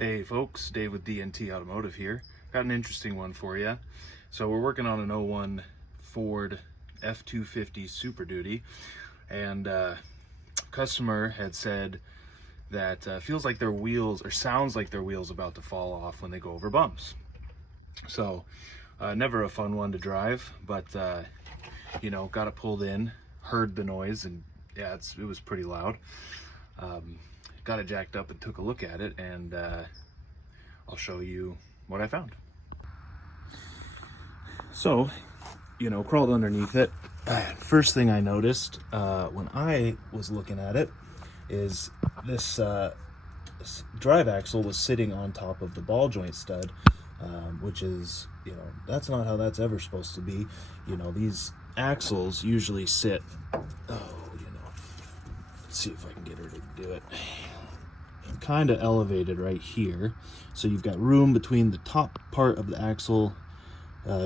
Hey folks, Dave with DNT Automotive here. Got an interesting one for you. So we're working on an '01 Ford F-250 Super Duty, and customer had said that feels like their wheels, or sounds like their wheels about to fall off when they go over bumps. So never a fun one to drive, but got it pulled in, heard the noise, and yeah, it was pretty loud. Got it jacked up and took a look at it, and I'll show you what I found. So, crawled underneath it. First thing I noticed when I was looking at it is this drive axle was sitting on top of the ball joint stud, which is, that's not how that's ever supposed to be. These axles usually sit, let's see if I can get her to do it, kind of elevated right here. So you've got room between the top part of the axle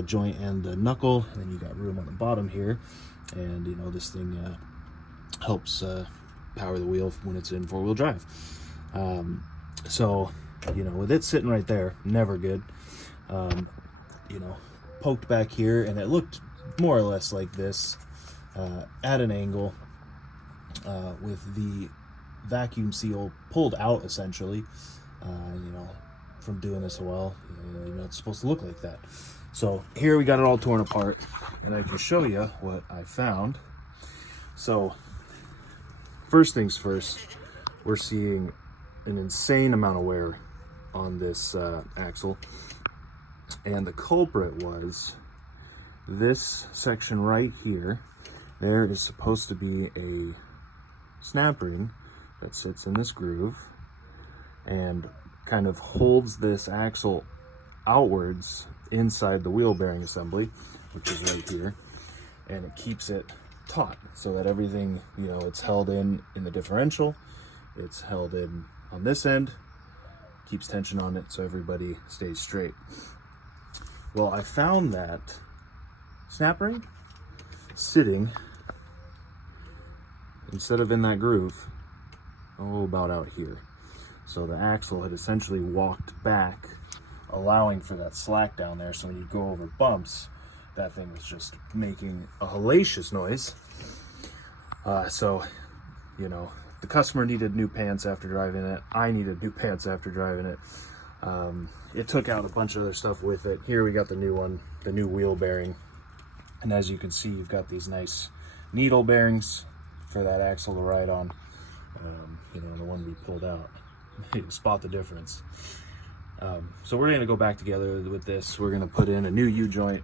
joint and the knuckle, and then you got room on the bottom here. And this thing helps power the wheel when it's in four-wheel drive. So with it sitting right there, never good. Poked back here, and it looked more or less like this, at an angle, with the vacuum seal pulled out essentially. From doing this a while, it's supposed to look like that. So here we got it all torn apart, and I can show you what I found. So first things first, we're seeing an insane amount of wear on this axle, and the culprit was this section right here. There is supposed to be a snap ring that sits in this groove and kind of holds this axle outwards inside the wheel bearing assembly, which is right here, and it keeps it taut so that everything, it's held in the differential, it's held in on this end, keeps tension on it so everybody stays straight. Well, I found that snap ring sitting, instead of in that groove, about out here. So the axle had essentially walked back, allowing for that slack down there, so when you go over bumps, that thing was just making a hellacious noise. So the customer needed new pants after driving it. I needed new pants after driving it. It took out a bunch of other stuff with it. Here we got the new one, the new wheel bearing. And as you can see, you've got these nice needle bearings for that axle to ride on. The one we pulled out. You spot the difference. So we're going to go back together with this. We're going to put in a new U-joint,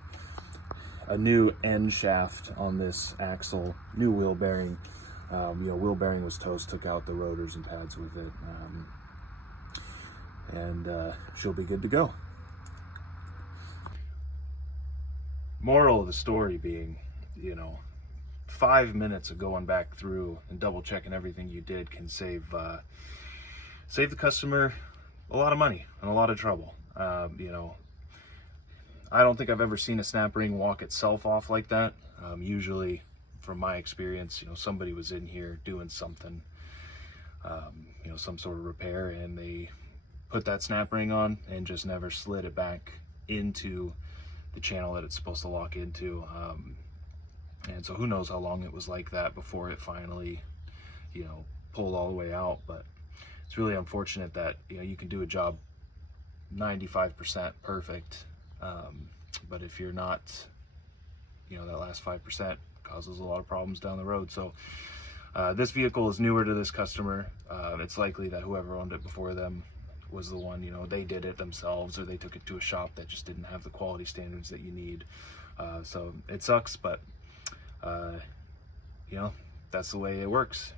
a new end shaft on this axle, new wheel bearing. Wheel bearing was toast, took out the rotors and pads with it. And she'll be good to go. Moral of the story being, 5 minutes of going back through and double checking everything you did can save the customer a lot of money and a lot of trouble. I don't think I've ever seen a snap ring walk itself off like that. Usually, from my experience, somebody was in here doing something, some sort of repair, and they put that snap ring on and just never slid it back into the channel that it's supposed to lock into. And so who knows how long it was like that before it finally, pulled all the way out. But it's really unfortunate that, you can do a job 95% perfect. But if you're not, that last 5% causes a lot of problems down the road. So this vehicle is newer to this customer. It's likely that whoever owned it before them was the one, they did it themselves, or they took it to a shop that just didn't have the quality standards that you need. So it sucks, but that's the way it works.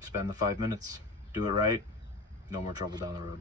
Spend the 5 minutes, do it right, no more trouble down the road.